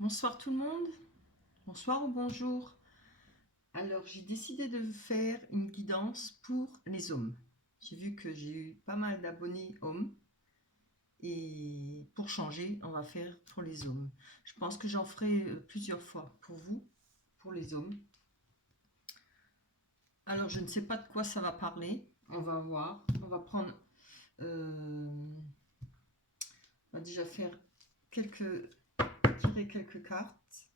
Bonsoir tout le monde, bonsoir ou bonjour. Alors j'ai décidé de faire une guidance pour les hommes. J'ai vu que j'ai eu pas mal d'abonnés hommes et pour changer, on va faire pour les hommes. Je pense que j'en ferai plusieurs fois pour vous, pour les hommes. Alors je ne sais pas de quoi ça va parler, on va voir. On va prendre, on va déjà faire tirer quelques cartes.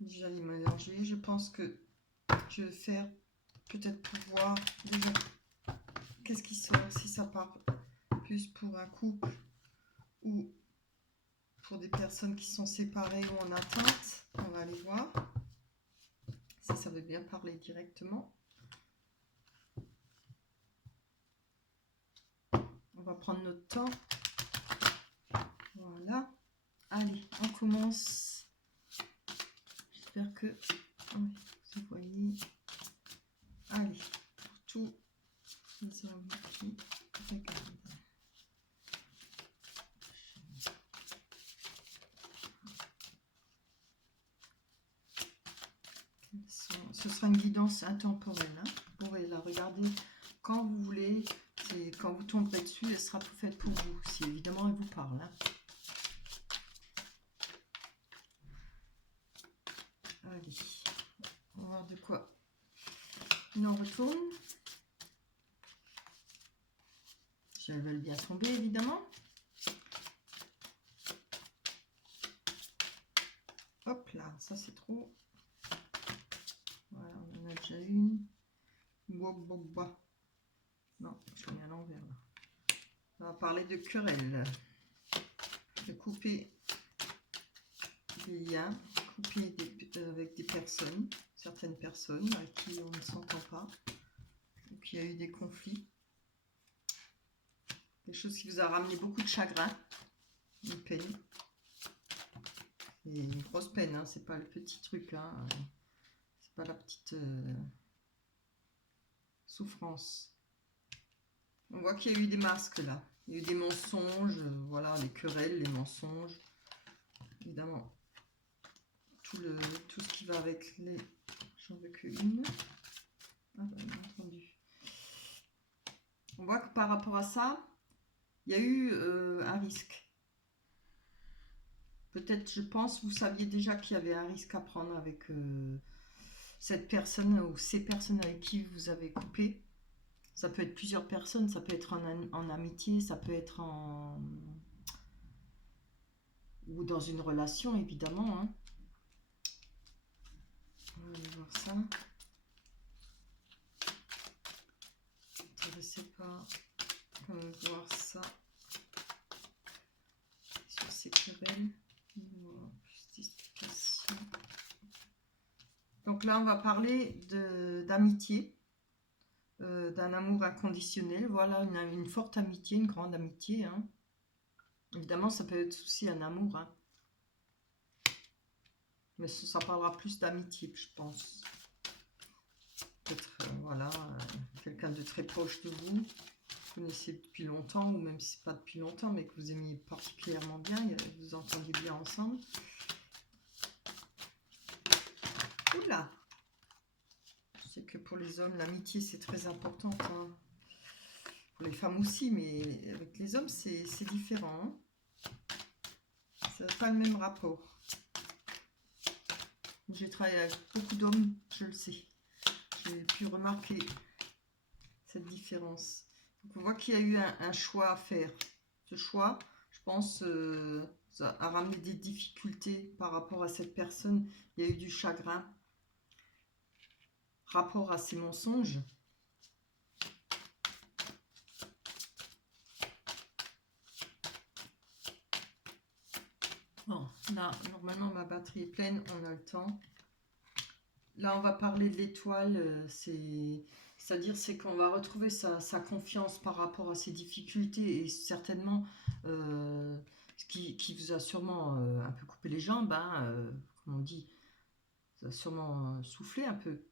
Déjà les mélanger. Je pense que je vais faire peut-être pour voir déjà qu'est-ce qui sort, si ça part plus pour un couple ou pour des personnes qui sont séparées ou en attente. On va aller voir si ça veut bien parler directement. On va prendre notre temps. Voilà. Allez, on commence. J'espère que vous voyez. Allez, pour tous les hommes qui regardent. Ce sera une guidance intemporelle. Hein. Vous pourrez la regarder quand vous voulez. Et quand vous tomberez dessus, elle sera faite pour vous. Si évidemment elle vous parle. Hein. Allez, on va voir de quoi il en retourne. Si elles veulent bien tomber, évidemment. Hop là, ça c'est trop. Voilà, on en a déjà une. Non, je l'ai mis à l'envers là. On va parler de querelle. De couper des liens, couper avec des personnes, certaines personnes avec qui on ne s'entend pas, ou qui a eu des conflits. Quelque chose qui vous a ramené beaucoup de chagrin, une peine. Et une grosse peine, hein, c'est pas le petit truc, hein, c'est pas la petite souffrance. On voit qu'il y a eu des masques là, il y a eu des mensonges, voilà, les querelles, les mensonges, évidemment. Tout ce qui va avec les... J'en veux qu'une. Ah bah, bien entendu. On voit que par rapport à ça, il y a eu un risque. Peut-être, je pense, vous saviez déjà qu'il y avait un risque à prendre avec cette personne ou ces personnes avec qui vous avez coupé. Ça peut être plusieurs personnes, ça peut être en amitié, ça peut être ou dans une relation, évidemment. Hein. On va aller voir ça. Je ne sais pas comment voir ça sur ces querelles. Donc là, on va parler d'amitié, d'un amour inconditionnel. Voilà, une forte amitié, une grande amitié. Hein. Évidemment, ça peut être aussi un amour. Hein. Mais ça parlera plus d'amitié, je pense. Peut-être, voilà, quelqu'un de très proche de vous. Vous connaissez depuis longtemps, ou même si c'est pas depuis longtemps, mais que vous aimiez particulièrement bien, vous entendiez bien ensemble. Oula! Je sais que pour les hommes, l'amitié, c'est très important. Hein. Pour les femmes aussi, mais avec les hommes, c'est différent. Hein. Ça n'a pas le même rapport. J'ai travaillé avec beaucoup d'hommes, je le sais. J'ai pu remarquer cette différence. Donc on voit qu'il y a eu un choix à faire. Ce choix, je pense, ça a ramené des difficultés par rapport à cette personne. Il y a eu du chagrin. Rapport à ces mensonges. Bon, là, normalement, ma batterie est pleine, on a le temps. Là, on va parler de l'étoile, c'est-à-dire c'est qu'on va retrouver sa confiance par rapport à ses difficultés et certainement ce qui vous a sûrement un peu coupé les jambes, hein, comme on dit, ça a sûrement soufflé un peu.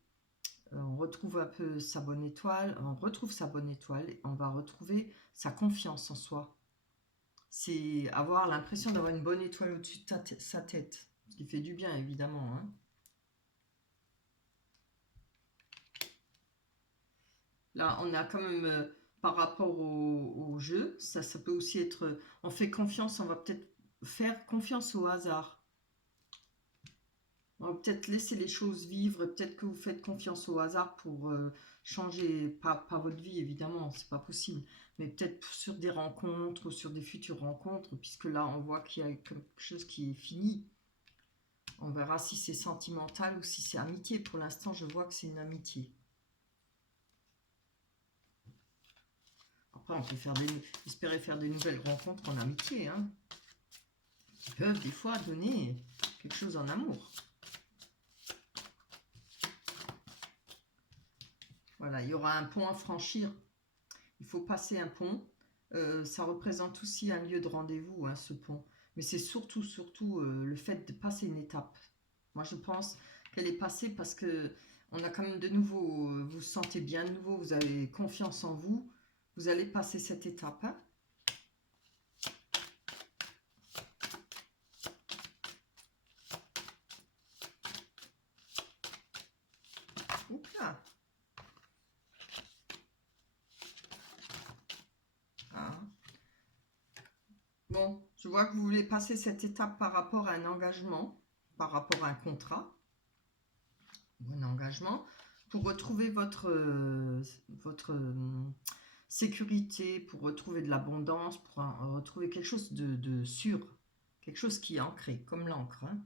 On retrouve un peu sa bonne étoile, on retrouve sa bonne étoile, et on va retrouver sa confiance en soi. c'est avoir l'impression d'avoir une bonne étoile au-dessus de sa tête. Ce qui fait du bien, évidemment. Hein. Là, on a quand même, par rapport au jeu, ça peut aussi être... on fait confiance, on va peut-être faire confiance au hasard. On va peut-être laisser les choses vivre, peut-être que vous faites confiance au hasard pour changer, pas votre vie évidemment, c'est pas possible, mais peut-être sur des rencontres ou sur des futures rencontres, puisque là on voit qu'il y a quelque chose qui est fini. On verra si c'est sentimental ou si c'est amitié. Pour l'instant, je vois que c'est une amitié. Après, on peut espérer faire des nouvelles rencontres en amitié, hein, qui peuvent des fois donner quelque chose en amour. Voilà, il y aura un pont à franchir. Il faut passer un pont. Ça représente aussi un lieu de rendez-vous, hein, ce pont. Mais c'est surtout le fait de passer une étape. Moi, je pense qu'elle est passée parce que on a quand même de nouveau, vous vous sentez bien de nouveau, vous avez confiance en vous. Vous allez passer cette étape. Hein. Oups là. Ah. Bon, je vois que vous voulez passer cette étape par rapport à un engagement, par rapport à un contrat, ou un engagement, pour retrouver votre sécurité, pour retrouver de l'abondance, pour retrouver quelque chose de sûr, quelque chose qui est ancré, comme l'encre. Hein.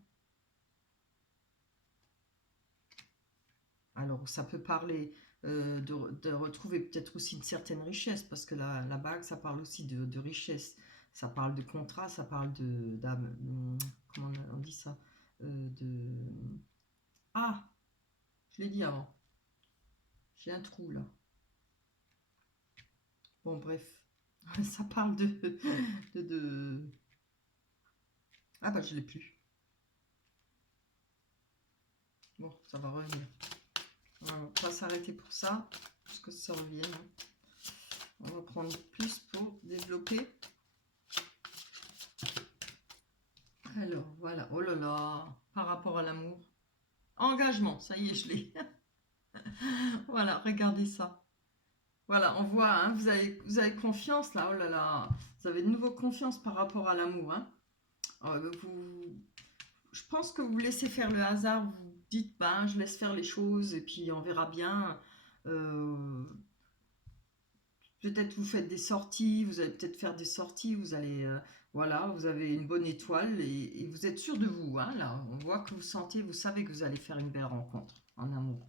Alors, ça peut parler de retrouver peut-être aussi une certaine richesse, parce que la bague, ça parle aussi de richesse. Ça parle de contrat, ça parle comment on dit ça de... Ah, je l'ai dit avant. J'ai un trou là. Bon, bref. Ça parle de... Ah bah, je l'ai plus. Bon, ça va revenir. On va pas s'arrêter pour ça, parce que ça revient. On va prendre plus pour développer. Alors, voilà. Oh là là, par rapport à l'amour. Engagement, ça y est, je l'ai. Voilà, regardez ça. Voilà, on voit, hein, vous avez confiance là. Oh là là, vous avez de nouveau confiance par rapport à l'amour. Hein. Je pense que vous laissez faire le hasard. Vous dites, ben, je laisse faire les choses et puis on verra bien. Peut-être vous faites des sorties, vous allez peut-être faire des sorties, vous allez, voilà, vous avez une bonne étoile et vous êtes sûr de vous. Hein, là, on voit que vous sentez, vous savez que vous allez faire une belle rencontre en amour.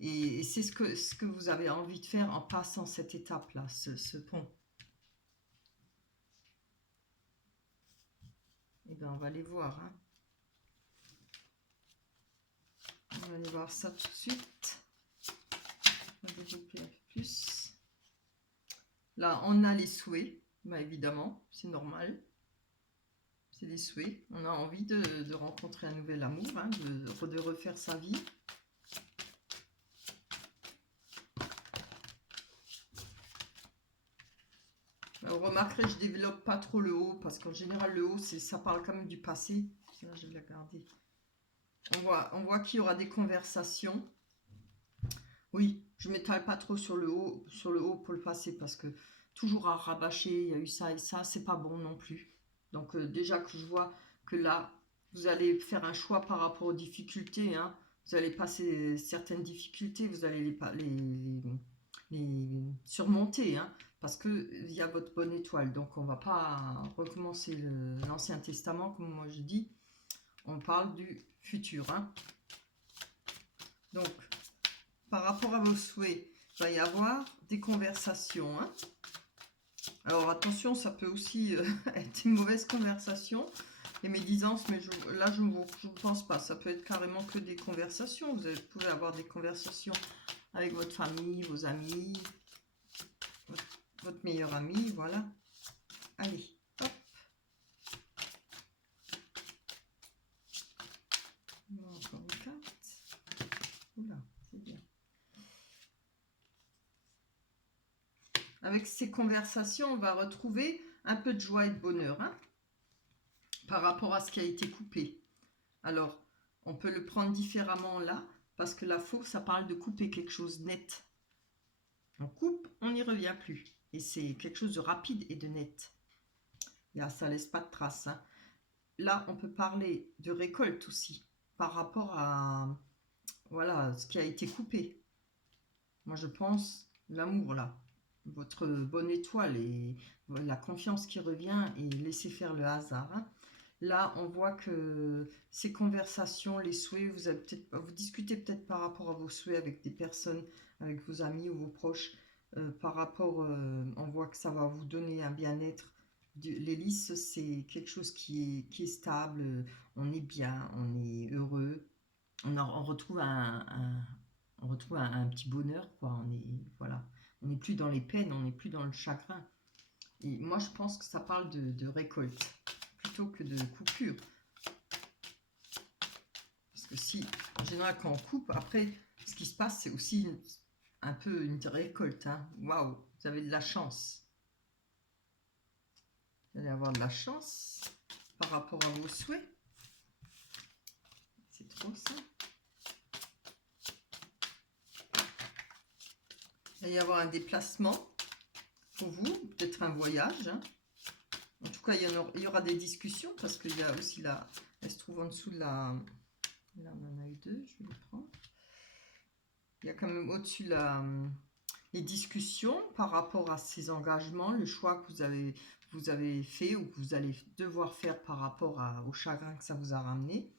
Et c'est ce que vous avez envie de faire en passant cette étape-là, ce pont. Et bien, on va aller voir. Hein. On va aller voir ça tout de suite. On va développer un peu plus. Là, on a les souhaits, bah, évidemment, c'est normal. C'est des souhaits. On a envie de rencontrer un nouvel amour, hein, de refaire sa vie. Vous remarquerez, je développe pas trop le haut, parce qu'en général, le haut, ça parle quand même du passé. Là, je vais la garder. On voit qu'il y aura des conversations. Oui, je ne m'étale pas trop sur le haut pour le passé, parce que toujours à rabâcher, il y a eu ça et ça, c'est pas bon non plus. Donc déjà que je vois que là, vous allez faire un choix par rapport aux difficultés, hein. Vous allez passer certaines difficultés, vous allez les surmonter, hein, parce qu'il y a votre bonne étoile. Donc on ne va pas recommencer l'Ancien Testament, comme moi je dis. On parle du futur. Hein. Donc, par rapport à vos souhaits, il va y avoir des conversations. Hein. Alors attention, ça peut aussi être une mauvaise conversation, les médisances, mais là je ne pense pas. Ça peut être carrément que des conversations. Vous pouvez avoir des conversations avec votre famille, vos amis, votre meilleur ami, voilà. Allez, hop. Encore une carte. Oula, c'est bien. Avec ces conversations, on va retrouver un peu de joie et de bonheur, hein, par rapport à ce qui a été coupé. Alors, on peut le prendre différemment là, parce que la faux, ça parle de couper quelque chose net. On coupe, on n'y revient plus. Et c'est quelque chose de rapide et de net. Là, ça laisse pas de traces, hein. Là, on peut parler de récolte aussi, par rapport à voilà, ce qui a été coupé. Moi, je pense l'amour, là. Votre bonne étoile et la confiance qui revient et laisser faire le hasard, hein. Là, on voit que ces conversations, les souhaits, vous discutez peut-être par rapport à vos souhaits avec des personnes, avec vos amis ou vos proches, par rapport, on voit que ça va vous donner un bien-être. L'hélice, c'est quelque chose qui est stable, on est bien, on est heureux, on retrouve on retrouve un petit bonheur, quoi. Voilà, on n'est plus dans les peines, on n'est plus dans le chagrin. Et moi, je pense que ça parle de récolte plutôt que de coupure. Parce que si, en général, quand on coupe, après, ce qui se passe, c'est aussi un peu une récolte, hein. Waouh, vous avez de la chance. Vous allez avoir de la chance par rapport à vos souhaits. C'est trop ça. Il va y avoir un déplacement pour vous, peut-être un voyage, hein. En tout cas, il y aura des discussions parce qu'il y a aussi elle se trouve en dessous de la... Là, on en a eu deux, je vais le prendre. Il y a quand même au-dessus les discussions par rapport à ces engagements, le choix que vous avez fait ou que vous allez devoir faire par rapport au chagrin que ça vous a ramené.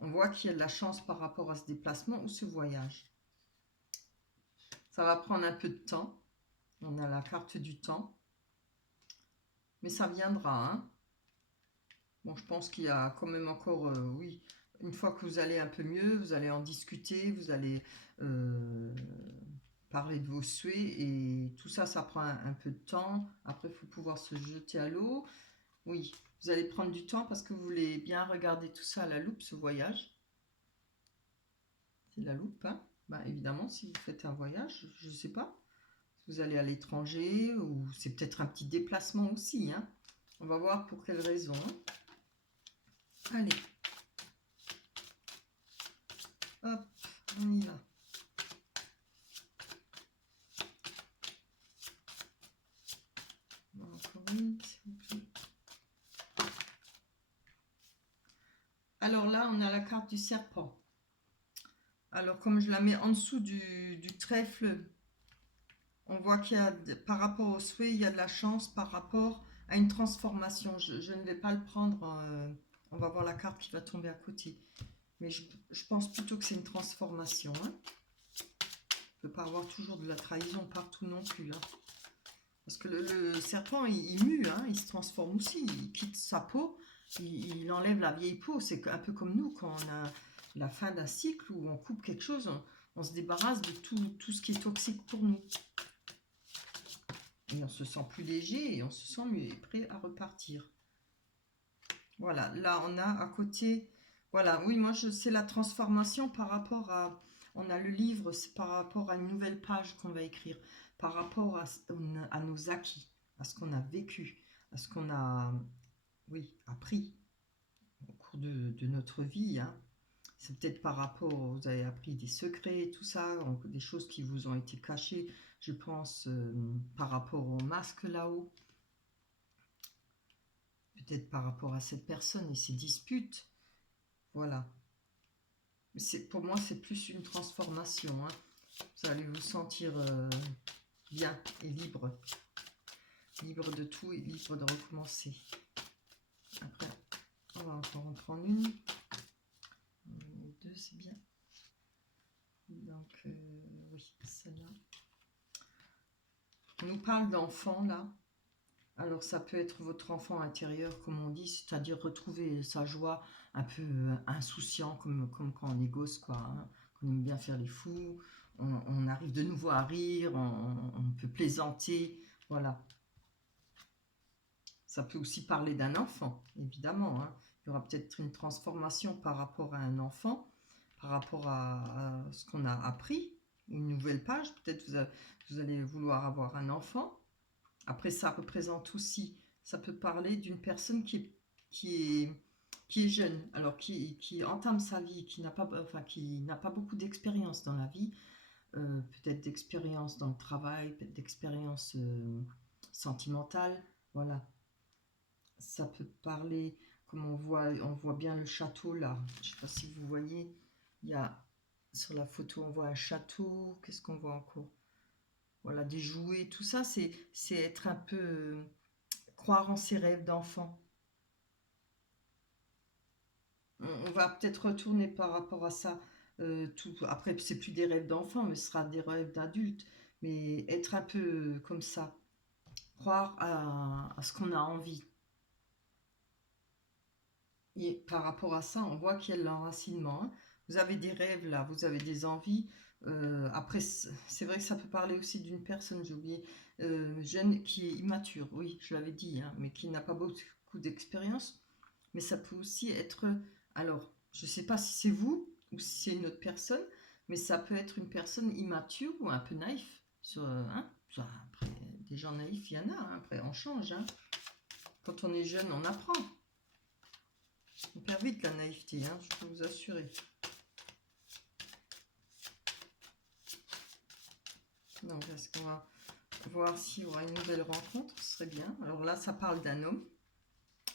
On voit qu'il y a de la chance par rapport à ce déplacement ou ce voyage. Ça va prendre un peu de temps. On a la carte du temps. Mais ça viendra, hein. Bon, je pense qu'il y a quand même encore, oui, une fois que vous allez un peu mieux, vous allez en discuter, vous allez parler de vos souhaits et tout ça, ça prend un peu de temps. Après, il faut pouvoir se jeter à l'eau. Oui, vous allez prendre du temps parce que vous voulez bien regarder tout ça à la loupe, ce voyage. C'est la loupe, hein. Bah, évidemment, si vous faites un voyage, je ne sais pas, vous allez à l'étranger ou c'est peut-être un petit déplacement aussi, hein. On va voir pour quelle raison. Allez. Hop, on y va. Encore une, s'il vous plaît. Alors là, on a la carte du serpent. Alors, comme je la mets en dessous du trèfle, on voit qu'il y a, par rapport au souhait, il y a de la chance par rapport à une transformation. Je ne vais pas le prendre. On va voir la carte qui va tomber à côté. Mais je pense plutôt que c'est une transformation, hein. On ne peut pas avoir toujours de la trahison partout non plus, hein. Parce que le serpent, il mue, hein, il se transforme aussi. Il quitte sa peau, il enlève la vieille peau. C'est un peu comme nous, quand on a la fin d'un cycle où on coupe quelque chose, on se débarrasse de tout ce qui est toxique pour nous. Et on se sent plus léger et on se sent mieux et prêt à repartir. Voilà, là on a à côté, voilà, oui, moi c'est la transformation par rapport à, on a le livre, c'est par rapport à une nouvelle page qu'on va écrire, par rapport à nos acquis, à ce qu'on a vécu, à ce qu'on a, oui, appris au cours de notre vie, hein. C'est peut-être par rapport, vous avez appris des secrets, tout ça, des choses qui vous ont été cachées, je pense, par rapport au masque là-haut. Peut-être par rapport à cette personne et ses disputes. Voilà. Pour moi, c'est plus une transformation, hein. Vous allez vous sentir bien et libre. Libre de tout et libre de recommencer. Après, on va encore en prendre une. Deux, c'est bien. Donc, oui, celle-là. On nous parle d'enfant, là. Alors, ça peut être votre enfant intérieur, comme on dit, c'est-à-dire retrouver sa joie un peu insouciant, comme quand on est gosse, quoi, hein, qu'on aime bien faire les fous. On arrive de nouveau à rire, on peut plaisanter, voilà. Ça peut aussi parler d'un enfant, évidemment, hein. Il y aura peut-être une transformation par rapport à un enfant, par rapport à ce qu'on a appris, une nouvelle page. Peut-être vous allez vouloir avoir un enfant. Après, ça représente aussi ça peut parler d'une personne qui est, qui est jeune, alors qui entame sa vie, qui n'a pas beaucoup d'expérience dans la vie, peut-être d'expérience dans le travail, peut-être d'expérience sentimentale, voilà. Ça peut parler, comme on voit bien le château là, je ne sais pas si vous voyez, il y a, sur la photo on voit un château, qu'est-ce qu'on voit encore? Voilà, des jouets, tout ça, c'est être un peu, croire en ses rêves d'enfant. On va peut-être retourner par rapport à ça. Après, c'est plus des rêves d'enfant, mais ce sera des rêves d'adultes. Mais être un peu comme ça, croire à ce qu'on a envie. Et par rapport à ça, on voit qu'il y a l'enracinement, hein. Vous avez des rêves là, vous avez des envies. Après, c'est vrai que ça peut parler aussi d'une personne, j'ai oublié, jeune qui est immature, oui, je l'avais dit, hein, mais qui n'a pas beaucoup d'expérience. Mais ça peut aussi être, alors, je ne sais pas si c'est vous ou si c'est une autre personne, mais ça peut être une personne immature ou un peu naïf. Hein, après, des gens naïfs, il y en a, hein, après on change. Hein. Quand on est jeune, on apprend. On perd vite la naïveté, hein, je peux vous assurer. Donc, est-ce qu'on va voir s'il y aura une nouvelle rencontre? Ce serait bien. Alors là, ça parle d'un homme.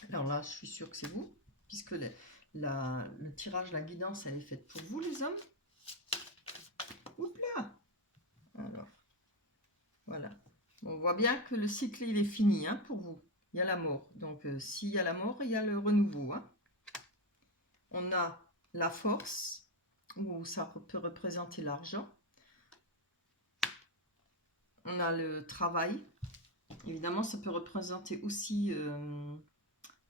Alors là, je suis sûre que c'est vous, puisque le tirage, la guidance, elle est faite pour vous, les hommes. Oups là. Alors, voilà. On voit bien que le cycle, il est fini, hein, pour vous. Il y a la mort. Donc, s'il y a la mort, il y a le renouveau, hein. On a la force, où ça peut représenter l'argent. On a le travail. Évidemment, ça peut représenter aussi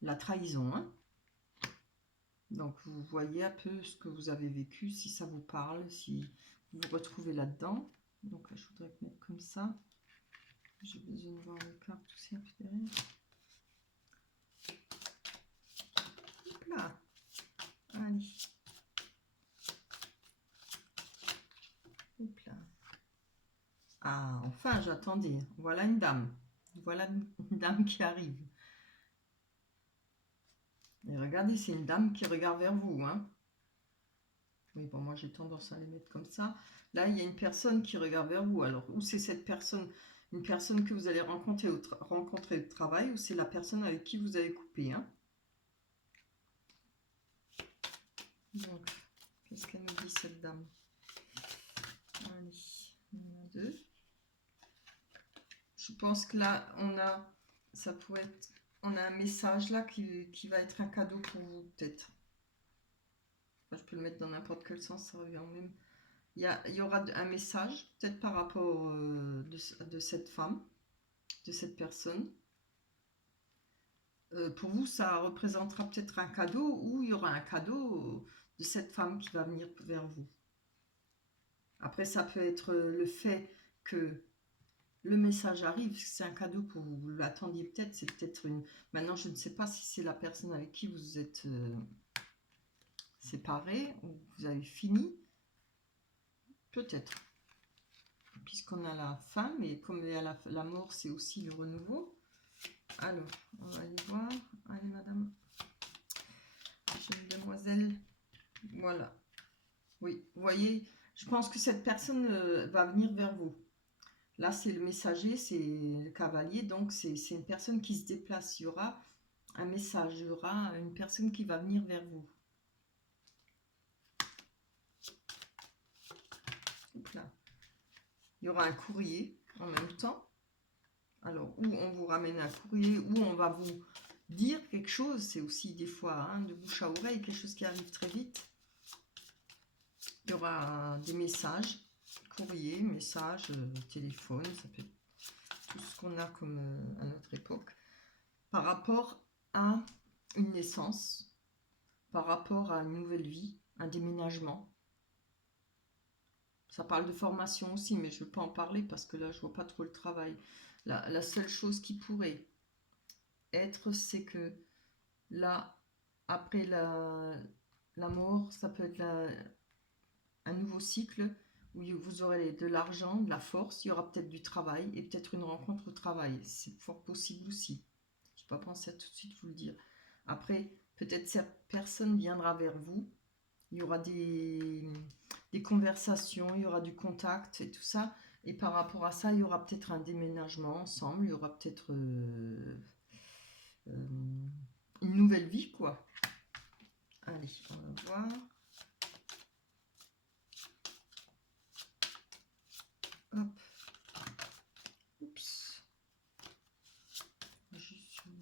la trahison, hein. Donc, vous voyez un peu ce que vous avez vécu, si ça vous parle, si vous vous retrouvez là-dedans. Donc, là, je voudrais mettre comme ça. J'ai besoin de voir les cartes aussi un peu derrière. Hop là. Allez. Hop là. Ah, enfin, j'attendais. Voilà une dame. Voilà une dame qui arrive. Et regardez, c'est une dame qui regarde vers vous, hein. Oui, bon, moi j'ai tendance à les mettre comme ça. Là, il y a une personne qui regarde vers vous. Alors, où c'est cette personne? Une personne que vous allez rencontrer au travail, ou c'est la personne avec qui vous avez coupé, hein? Donc, qu'est-ce qu'elle nous dit, cette dame? Allez, il y en a deux. Je pense que là, ça pourrait être, on a un message là qui va être un cadeau pour vous, peut-être. Enfin, je peux le mettre dans n'importe quel sens, ça revient au même. Il y aura un message, peut-être par rapport de cette femme, de cette personne. Pour vous, ça représentera peut-être un cadeau, ou il y aura un cadeau de cette femme qui va venir vers vous. Après, ça peut être le fait que le message arrive, c'est un cadeau pour vous. Vous l'attendiez peut-être, c'est peut-être une... Maintenant, je ne sais pas si c'est la personne avec qui vous êtes séparés, ou vous avez fini. Peut-être. Puisqu'on a la fin, mais comme il y a la mort, c'est aussi le renouveau. Alors, on va aller voir. Allez, madame. Jeune demoiselle. Voilà. Oui, vous voyez, je pense que cette personne va venir vers vous. Là, c'est le messager, c'est le cavalier, donc c'est une personne qui se déplace. Il y aura un message, il y aura une personne qui va venir vers vous. Là. Il y aura un courrier en même temps. Alors, où on vous ramène un courrier, où on va vous dire quelque chose, c'est aussi des fois hein, de bouche à oreille, quelque chose qui arrive très vite. Il y aura des messages, courrier, messages, téléphone, ça peut être tout ce qu'on a comme à notre époque, par rapport à une naissance, par rapport à une nouvelle vie, un déménagement. Ça parle de formation aussi, mais je ne veux pas en parler parce que là, je ne vois pas trop le travail. La seule chose qui pourrait être, c'est que là, après la mort, ça peut être un nouveau cycle où vous aurez de l'argent, de la force, il y aura peut-être du travail et peut-être une rencontre au travail. C'est fort possible aussi. Je pas pensé à tout de suite vous le dire. Après, peut-être cette personne viendra vers vous. Il y aura des conversations, il y aura du contact et tout ça. Et par rapport à ça, il y aura peut-être un déménagement ensemble. Il y aura peut-être une nouvelle vie, quoi. Allez, on va voir. Hop. Oups. Juste une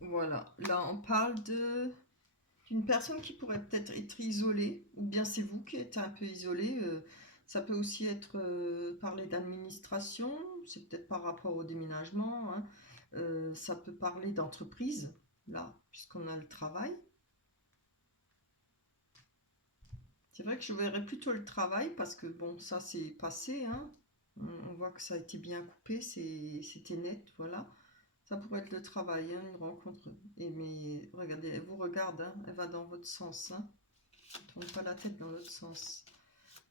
Voilà, là on parle d'une personne qui pourrait peut-être être isolée, ou bien c'est vous qui êtes un peu isolé. Ça peut aussi être parler d'administration, c'est peut-être par rapport au déménagement, hein. Ça peut parler d'entreprise, là, puisqu'on a le travail. C'est vrai que je verrais plutôt le travail, parce que bon, ça c'est passé, hein. On voit que ça a été bien coupé, c'était net, voilà. Ça pourrait être le travail, hein, une rencontre. Et mais regardez, elle vous regarde, hein, elle va dans votre sens, hein. Elle ne tourne pas la tête dans l'autre sens.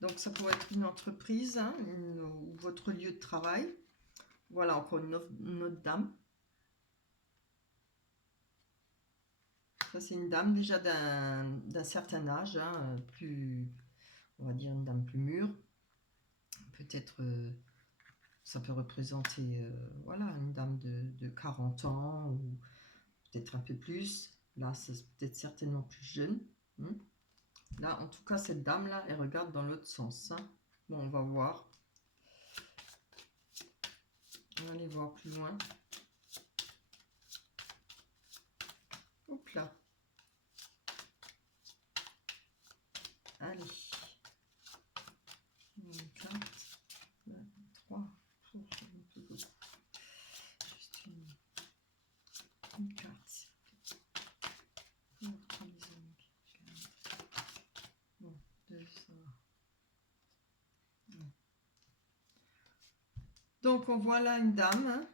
Donc ça pourrait être une entreprise, hein, ou votre lieu de travail. Voilà, encore une autre dame. Ça c'est une dame déjà d'un certain âge, hein, on va dire une dame plus mûre. Peut-être ça peut représenter voilà, une dame de 40 ans ou peut-être un peu plus. Là, c'est peut-être certainement plus jeune, hein. Là, en tout cas, cette dame-là, elle regarde dans l'autre sens, hein. Bon, on va voir. On va aller voir plus loin. Hop là. Allez. Une carte. 3. Juste une carte. Bon, 2, ça va. Donc, on voit là une dame, hein,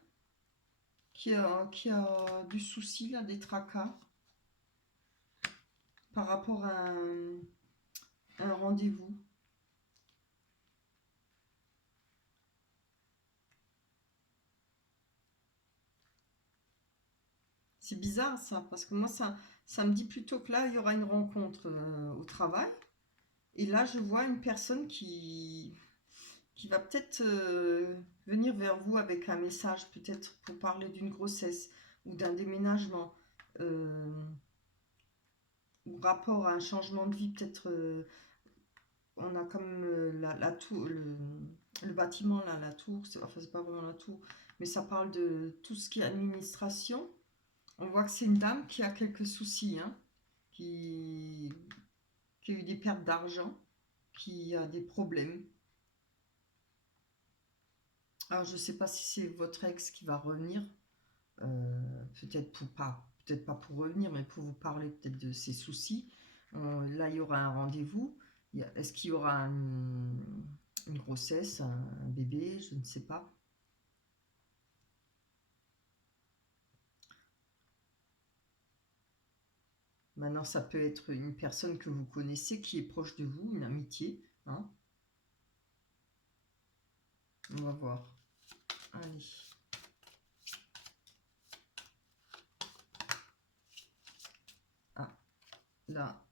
qui a du souci, là, des tracas, par rapport à un rendez-vous. C'est bizarre ça, parce que moi, ça me dit plutôt que là, il y aura une rencontre au travail. Et là, je vois une personne qui va peut-être venir vers vous avec un message, peut-être pour parler d'une grossesse ou d'un déménagement, ou rapport à un changement de vie, peut-être on a comme la tour, le bâtiment là, la tour, enfin c'est pas vraiment la tour, mais ça parle de tout ce qui est administration. On voit que c'est une dame qui a quelques soucis, hein, qui, qui a eu des pertes d'argent, qui a des problèmes. Alors je ne sais pas si c'est votre ex qui va revenir, peut-être pas pour revenir, mais pour vous parler peut-être de ses soucis. Là, il y aura un rendez-vous. Est-ce qu'il y aura une grossesse, un bébé? Je ne sais pas. Maintenant, ça peut être une personne que vous connaissez qui est proche de vous, une amitié, hein. On va voir. Allez. Ah, là,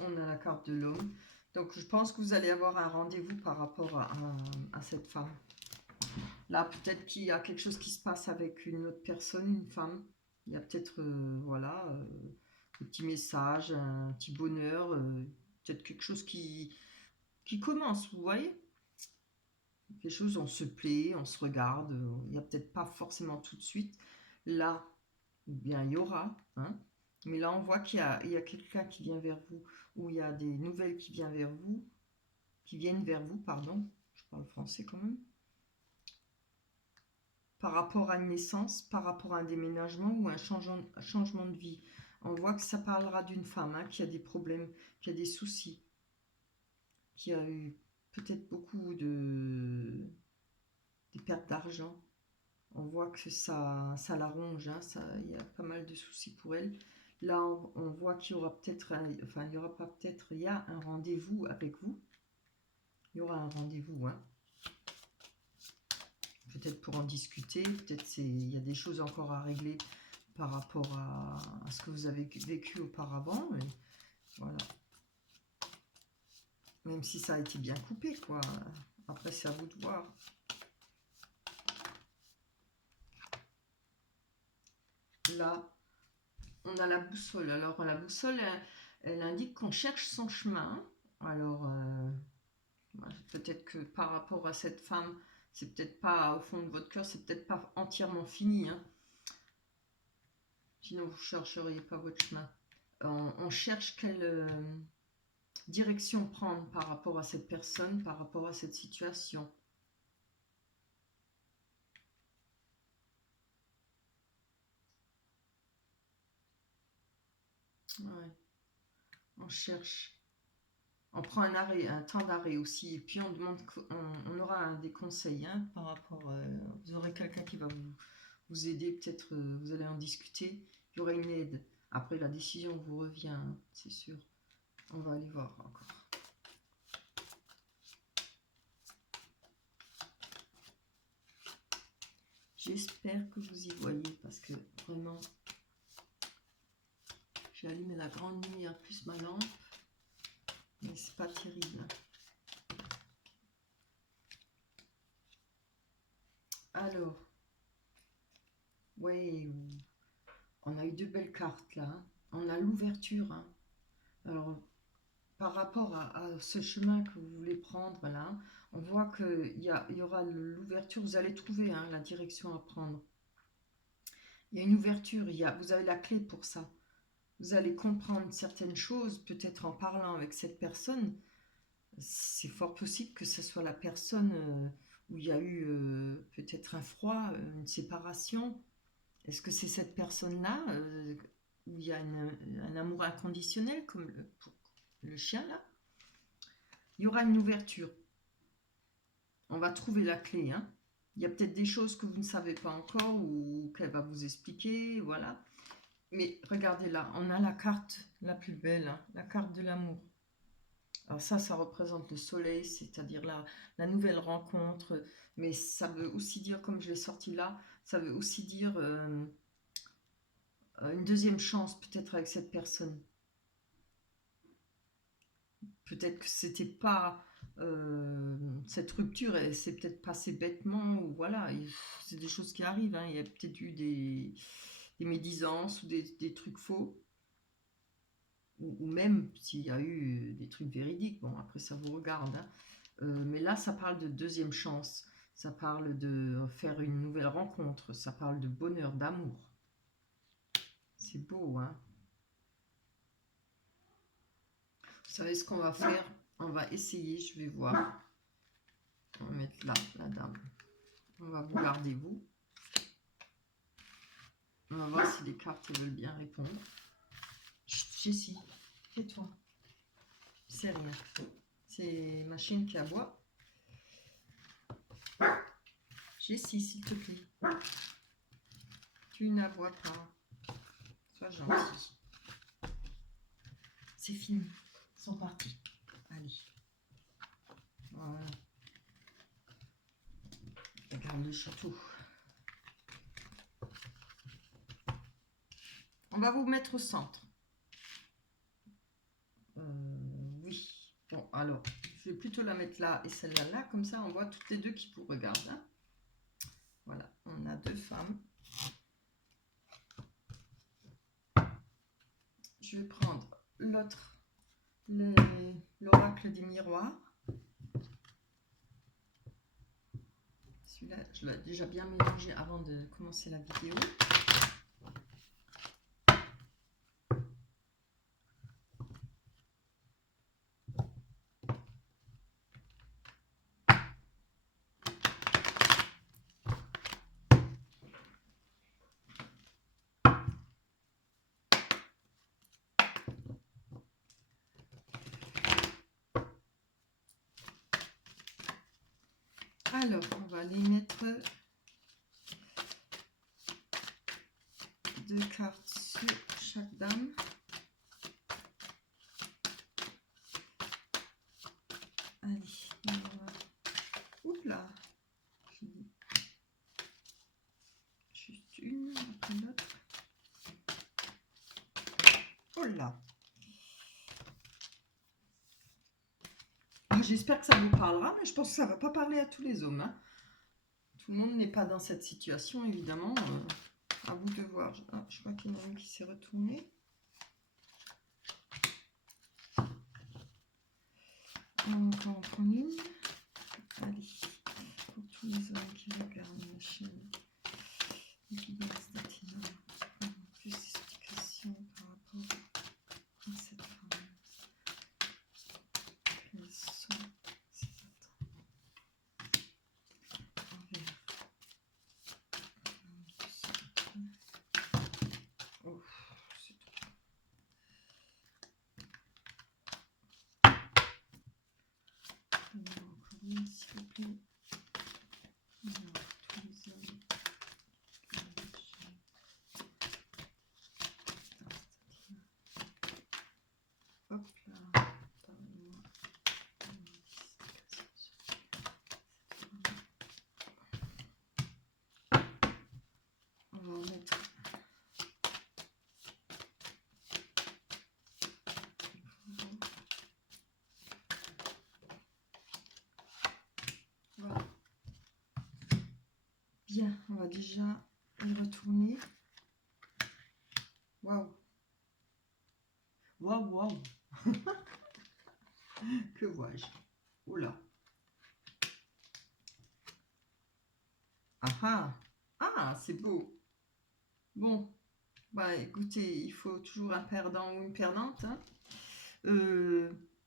on a la carte de l'homme. Donc, je pense que vous allez avoir un rendez-vous par rapport à cette femme. Là, peut-être qu'il y a quelque chose qui se passe avec une autre personne, une femme. Il y a peut-être, voilà, un petit message, un petit bonheur, peut-être quelque chose qui commence, vous voyez? Quelque chose, on se plaît, on se regarde. Il n'y a peut-être pas forcément tout de suite. Là, ou bien il y aura, hein. Mais là, on voit il y a quelqu'un qui vient vers vous, ou il y a des nouvelles qui viennent vers vous, pardon. Je parle français quand même. Par rapport à une naissance, par rapport à un déménagement ou un changement de vie. On voit que ça parlera d'une femme, hein, qui a des problèmes, qui a des soucis, qui a eu peut-être beaucoup des pertes d'argent. On voit que ça la ronge, hein, il y a pas mal de soucis pour elle. Là, on voit qu'il y aura peut-être, enfin, il y aura pas peut-être, il y a un rendez-vous avec vous. Il y aura un rendez-vous, hein. Peut-être pour en discuter, peut-être il y a des choses encore à régler par rapport à ce que vous avez vécu auparavant. Mais voilà. Même si ça a été bien coupé, quoi. Après, c'est à vous de voir. Là, on a la boussole. Alors, la boussole, elle indique qu'on cherche son chemin. Alors, peut-être que par rapport à cette femme, c'est peut-être pas au fond de votre cœur, c'est peut-être pas entièrement fini, hein. Sinon, vous ne chercheriez pas votre chemin. On cherche quelle direction prendre par rapport à cette personne, par rapport à cette situation. Ouais. On cherche. On prend un arrêt, un temps d'arrêt aussi, et puis on demande, on aura des conseils, hein, par rapport. Vous aurez quelqu'un qui va vous aider, peut-être vous allez en discuter. Il y aura une aide. Après, la décision vous revient, hein, c'est sûr. On va aller voir encore. J'espère que vous y voyez, parce que vraiment, j'ai allumé la grande lumière plus ma lampe, mais c'est pas terrible. Alors, ouais, on a eu deux belles cartes là, hein. On a l'ouverture, hein. Alors, par rapport à ce chemin que vous voulez prendre là, on voit qu'il y aura l'ouverture, vous allez trouver, hein, la direction à prendre. Il y a une ouverture, vous avez la clé pour ça. Vous allez comprendre certaines choses, peut-être en parlant avec cette personne. C'est fort possible que ce soit la personne où il y a eu peut-être un froid, une séparation. Est-ce que c'est cette personne-là où il y a un amour inconditionnel, comme pour le chien là? Il y aura une ouverture. On va trouver la clé, hein. Il y a peut-être des choses que vous ne savez pas encore ou qu'elle va vous expliquer, voilà. Mais regardez là, on a la carte la plus belle, hein, la carte de l'amour. Alors ça représente le soleil, c'est-à-dire la nouvelle rencontre. Mais ça veut aussi dire, comme je l'ai sorti là, ça veut aussi dire une deuxième chance peut-être avec cette personne. Peut-être que c'était pas cette rupture, elle s'est peut-être passée bêtement, ou voilà, c'est des choses qui arrivent, hein. Il y a peut-être eu des médisances ou des trucs faux, ou même s'il y a eu des trucs véridiques. Bon, après ça vous regarde, hein. Mais là, ça parle de deuxième chance, ça parle de faire une nouvelle rencontre, ça parle de bonheur, d'amour. C'est beau, hein. Vous savez ce qu'on va faire? On va essayer, je vais voir. On va mettre là, la dame. On va vous garder, vous. On va voir si les cartes veulent bien répondre. Chut, Jessie, tais-toi. C'est rien. C'est ma chienne qui aboie. Jessie, s'il te plaît. Tu n'aboies pas. Sois gentil. C'est fini. Ils sont partis. Allez. Voilà. Regarde le château. On va vous mettre au centre. Oui. Bon, alors, je vais plutôt la mettre là et celle-là là. Comme ça, on voit toutes les deux qui vous regardent, hein. Voilà, on a deux femmes. Je vais prendre l'autre, l'oracle des miroirs. Celui-là, je l'ai déjà bien mélangé avant de commencer la vidéo. Alors, on va les mettre 2 cartes sur chaque dame. Allez, on va... Oups là. Juste une après l'autre. Oh là. J'espère que ça vous parlera, mais je pense que ça ne va pas parler à tous les hommes. Hein. Tout le monde n'est pas dans cette situation, évidemment. À vous de voir. Ah, je crois qu'il y en a une qui s'est retournée. On va en prendre une. Allez, pour tous les hommes qui regardent la chaîne. Plus d'explications par rapport à cette femme. Quelles sont ses attentes envers oh, c'est trop. Encore une, s'il vous plaît. Alors, tous les hommes. Hop là, parlez-moi. On va en mettre. Voilà. Bien, on va déjà le retourner. Waouh. Waouh, waouh. Que vois-je? Oula. Ah ah. Ah, c'est beau. Bon, bah écoutez, il faut toujours un perdant ou une perdante. Hein.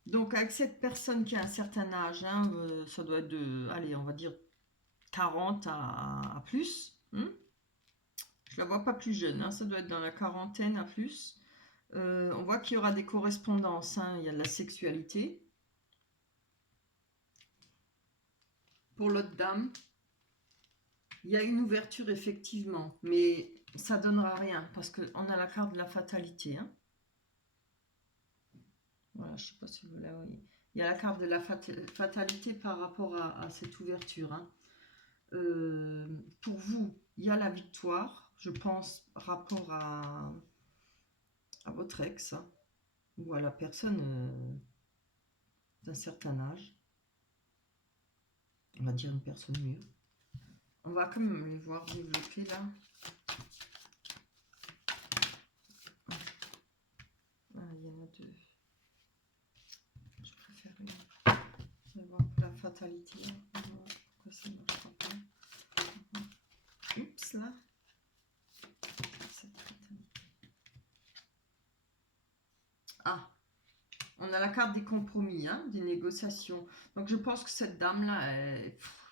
Donc avec cette personne qui a un certain âge, hein, ça doit être de, allez, on va dire 40 à plus. Hein. Je la vois pas plus jeune, hein, ça doit être dans la quarantaine à plus. On voit qu'il y aura des correspondances, hein, il y a de la sexualité. Pour l'autre dame, il y a une ouverture effectivement, mais ça donnera rien parce qu'on a la carte de la fatalité. Hein. Voilà, je ne sais pas si vous la voyez. Il y a la carte de la fatalité par rapport à cette ouverture. Hein. Pour vous, il y a la victoire, je pense, par rapport à votre ex hein, ou à la personne d'un certain âge. On va dire une personne mûre. On va quand même les voir développer là. Ah, il y en a deux. Je préfère une. On va voir pour la fatalité. On va voir pourquoi ça ne marchera pas. Oups là. Ah, on a la carte des compromis, hein, des négociations. Donc je pense que cette dame-là,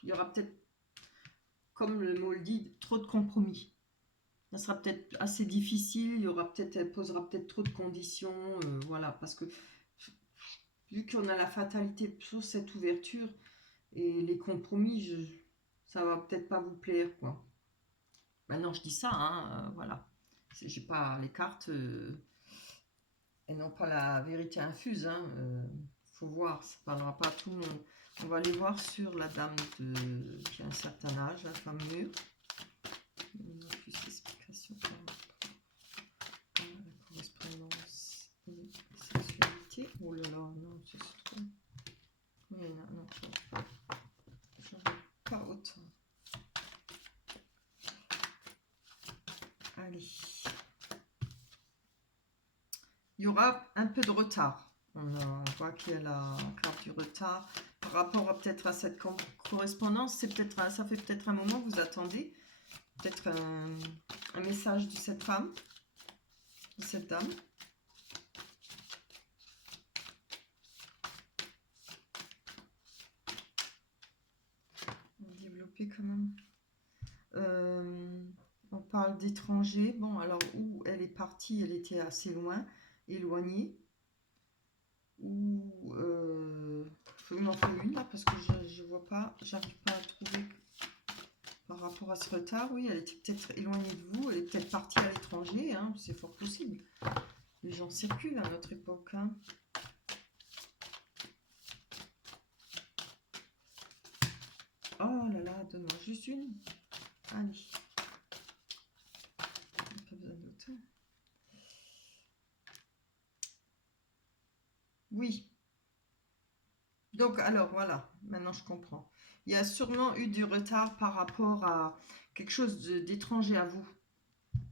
il y aura peut-être, comme le mot le dit, trop de compromis. Ça sera peut-être assez difficile, il y aura peut-être, elle posera peut-être trop de conditions, voilà, parce que vu qu'on a la fatalité sur cette ouverture et les compromis, ça va peut-être pas vous plaire, quoi. Maintenant, je dis ça, hein, voilà. J'ai pas les cartes. Elles n'ont pas la vérité infuse. Hein. Faut voir, ça ne parlera pas à tout le monde. On va aller voir sur la dame qui a un certain âge, la femme mûre. Il y a plus d'explications par rapport à la correspondance et la sexualité. Oh là là, non, c'est trop. Oui, non, j'en veux pas autant. Allez. Il y aura un peu de retard. On voit qu'il y a la carte du retard par rapport à peut-être à cette correspondance. C'est peut-être, ça fait peut-être un moment que vous attendez peut-être un message de cette femme, de cette dame. On va développer quand même. On parle d'étrangers. Bon, alors où elle est partie, elle était assez loin, éloignée. Ou il m'en faut une là parce que je vois pas, j'arrive pas à trouver par rapport à ce retard, oui, elle était peut-être éloignée de vous, elle est peut-être partie à l'étranger, hein, c'est fort possible. Les gens circulent à notre époque. Hein. Oh là là, donne-moi juste une. Allez. Pas besoin d'autre. Oui. Donc, alors, voilà. Maintenant, je comprends. Il y a sûrement eu du retard par rapport à quelque chose d'étranger à vous.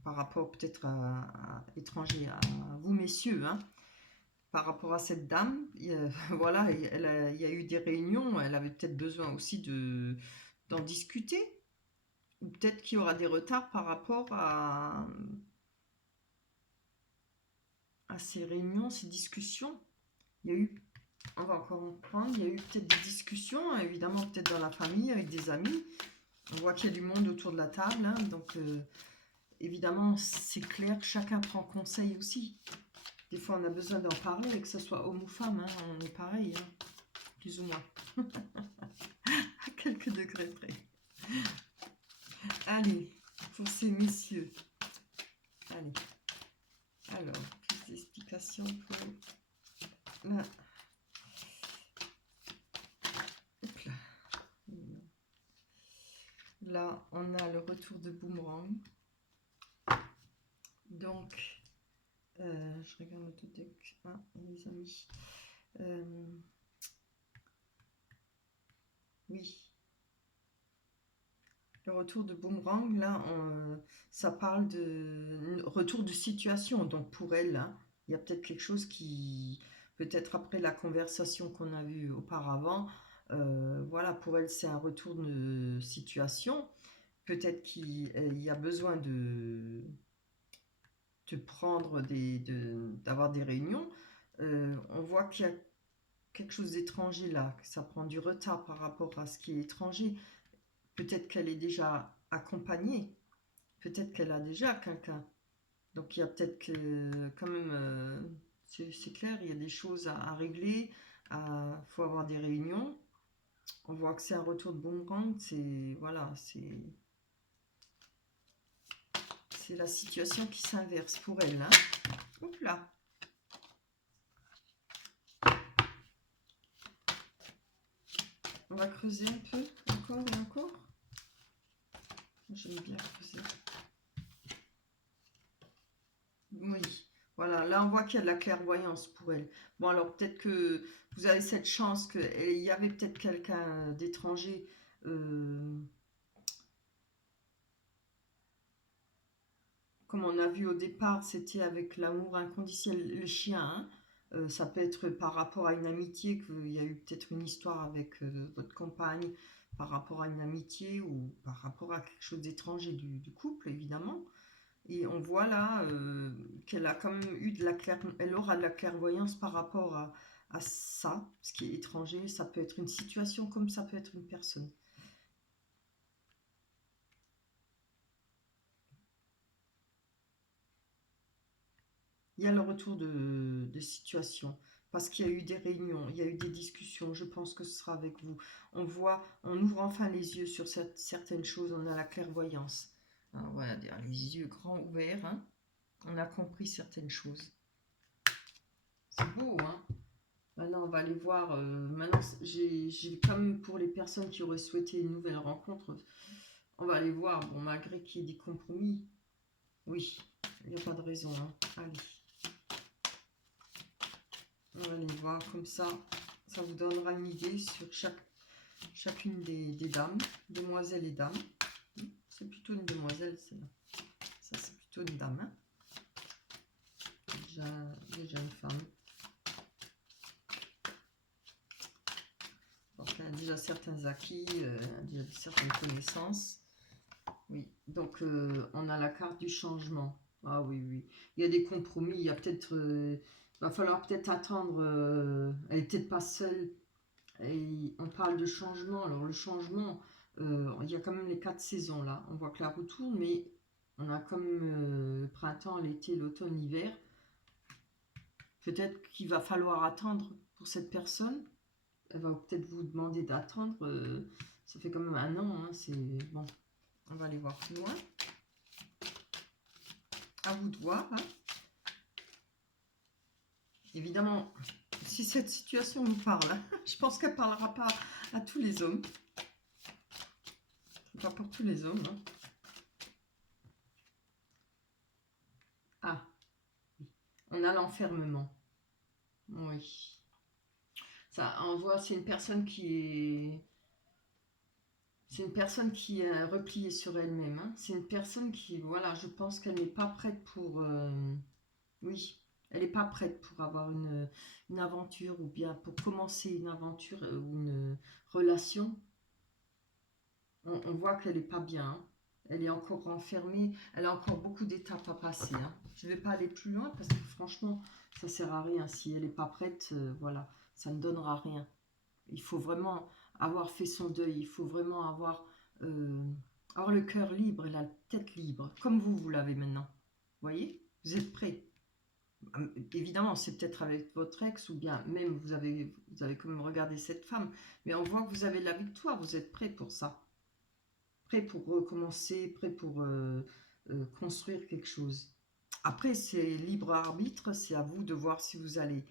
Par rapport peut-être à étranger à vous, messieurs, hein. Par rapport à cette dame, voilà, il y a eu des réunions, elle avait peut-être besoin aussi d'en discuter, ou peut-être qu'il y aura des retards par rapport à ces réunions, ces discussions. Il y a eu, on va encore en prendre, il y a eu peut-être des discussions, hein, évidemment peut-être dans la famille, avec des amis. On voit qu'il y a du monde autour de la table, hein, donc évidemment c'est clair, chacun prend conseil aussi. Des fois on a besoin d'en parler, que ce soit homme ou femme, hein, on est pareil, hein, plus ou moins. À quelques degrés près. Allez, pour ces messieurs. Allez. Alors, plus d'explications pour la... Hop là. Là, on a le retour de boomerang. Donc, je regarde notre deck. Ah, les amis. Oui. Le retour de boomerang, là, ça parle de retour de situation. Donc, pour elle, hein, il y a peut-être quelque chose qui, peut-être après la conversation qu'on a vue auparavant, voilà, pour elle, c'est un retour de situation. Peut-être qu'il y a besoin de prendre d'avoir des réunions. On voit qu'il y a quelque chose d'étranger là, que ça prend du retard par rapport à ce qui est étranger. Peut-être qu'elle est déjà accompagnée, peut-être qu'elle a déjà quelqu'un. Donc il y a peut-être que quand même, c'est clair, il y a des choses à régler, il faut avoir des réunions. On voit que c'est un retour de boomerang, c'est voilà, c'est la situation qui s'inverse pour elle. Hein. Hop là. On va creuser un peu, encore et encore. J'aime bien creuser. Oui, voilà, là on voit qu'il y a de la clairvoyance pour elle. Bon, alors peut-être que vous avez cette chance qu'il y avait peut-être quelqu'un d'étranger. Comme on a vu au départ, c'était avec l'amour inconditionnel, le chien. Hein. Ça peut être par rapport à une amitié, qu'il y a eu peut-être une histoire avec votre compagne, par rapport à une amitié ou par rapport à quelque chose d'étranger du couple, évidemment. Et on voit là qu'elle a quand même eu elle aura de la clairvoyance par rapport à ça, ce qui est étranger. Ça peut être une situation comme ça peut être une personne. Il y a le retour de situation parce qu'il y a eu des réunions, il y a eu des discussions. Je pense que ce sera avec vous. On voit, on ouvre enfin les yeux sur certaines choses. On a la clairvoyance. Ah, voilà, les yeux grands ouverts. Hein. On a compris certaines choses. C'est beau, hein. Maintenant, on va aller voir. Maintenant, j'ai comme pour les personnes qui auraient souhaité une nouvelle rencontre, on va aller voir. Bon, malgré qu'il y ait des compromis, oui, il n'y a pas de raison. Hein. Allez, on va aller voir comme ça vous donnera une idée sur chacune des dames, demoiselles et dames. C'est plutôt une demoiselle, celle-là. Ça, c'est plutôt une dame. Hein. Déjà une femme. Donc, elle a déjà certains acquis, déjà certaines connaissances. Oui, donc on a la carte du changement. Ah oui, oui. Il y a des compromis, il y a peut-être... va falloir peut-être attendre... elle n'est peut-être pas seule. Et on parle de changement. Alors le changement, il y a quand même les 4 saisons là. On voit que la roue tourne, mais on a comme le printemps, l'été, l'automne, l'hiver. Peut-être qu'il va falloir attendre pour cette personne. Elle va peut-être vous demander d'attendre. Ça fait quand même un an, hein, c'est bon. On va aller voir plus loin. À vous de voir. Hein. Évidemment, si cette situation nous parle, hein, je pense qu'elle ne parlera pas à tous les hommes. Pas pour tous les hommes. Hein. Ah, on a l'enfermement. Oui. Ça, on voit, c'est une personne qui est... C'est une personne qui est repliée sur elle-même. Hein. C'est une personne qui, voilà, je pense qu'elle n'est pas prête pour... oui, elle n'est pas prête pour avoir une aventure ou bien pour commencer une aventure ou une relation. On voit qu'elle n'est pas bien. Hein. Elle est encore enfermée. Elle a encore beaucoup d'étapes à passer. Hein. Je ne vais pas aller plus loin parce que franchement, ça ne sert à rien. Si elle n'est pas prête, voilà, ça ne donnera rien. Il faut vraiment avoir fait son deuil. Il faut vraiment avoir le cœur libre et la tête libre. Comme vous l'avez maintenant. Vous voyez? Vous êtes prêts. Évidemment, c'est peut-être avec votre ex ou bien même vous avez quand même regardé cette femme. Mais on voit que vous avez la victoire. Vous êtes prêts pour ça. Prêt pour recommencer, prêt pour construire quelque chose. Après, c'est libre arbitre, c'est à vous de voir si vous allez...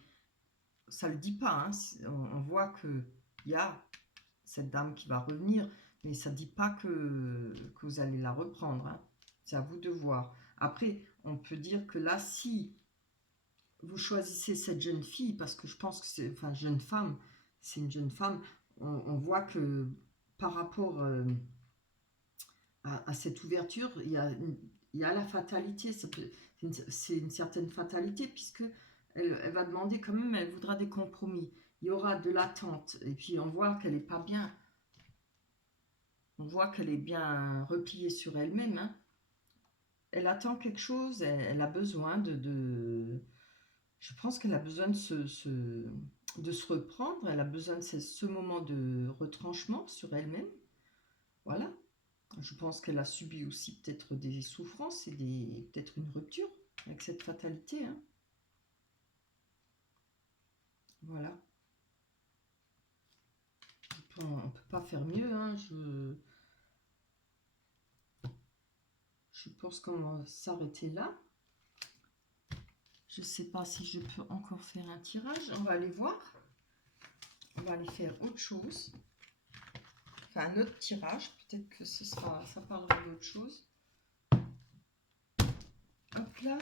Ça ne le dit pas, hein, on voit qu'il y a cette dame qui va revenir, mais ça ne dit pas que vous allez la reprendre. Hein. C'est à vous de voir. Après, on peut dire que là, si vous choisissez cette jeune fille, parce que je pense que c'est... Enfin, jeune femme, c'est une jeune femme, on voit que par rapport... à cette ouverture, il y a la fatalité, c'est une certaine fatalité, puisque elle va demander quand même, elle voudra des compromis. Il y aura de l'attente, et puis on voit qu'elle n'est pas bien. On voit qu'elle est bien repliée sur elle-même. Hein. Elle attend quelque chose, elle a besoin je pense qu'elle a besoin de se reprendre, elle a besoin de ce moment de retranchement sur elle-même. Voilà. Je pense qu'elle a subi aussi peut-être des souffrances et peut-être une rupture avec cette fatalité. Hein. Voilà. On ne peut pas faire mieux. Hein. Je pense qu'on va s'arrêter là. Je ne sais pas si je peux encore faire un tirage. On va aller voir. On va aller faire autre chose. Enfin, un autre tirage. Peut-être que ça parlera d'autre chose. Hop là.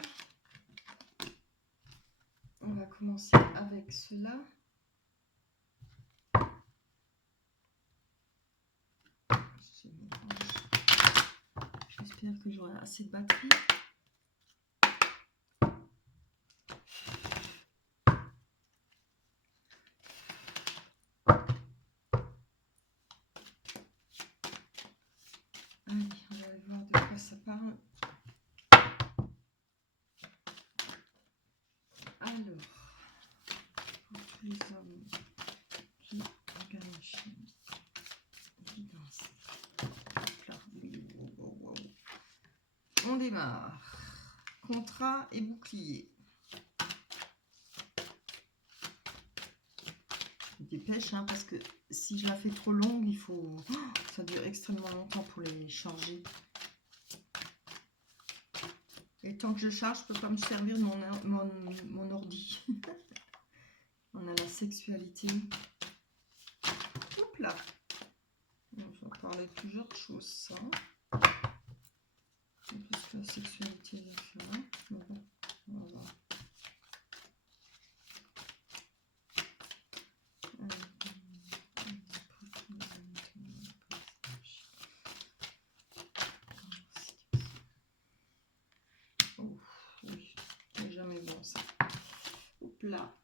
On va commencer avec cela. J'espère que j'aurai assez de batterie. Allez, on va aller voir de quoi ça parle. Alors, pour tous les hommes qui regardent la chaîne, guidance. Là, on démarre. Contrat et bouclier. Dépêche, hein, parce que si je la fais trop longue, il faut... ça dure extrêmement longtemps pour les charger. Et tant que je charge, je ne peux pas me servir de mon ordi. On a la sexualité. Hop là. On va parler de plusieurs choses, ça. Parce que la sexualité, il y a ça. Mais bon, on va voir. Oh, oui, c'est jamais bon ça. Hop là.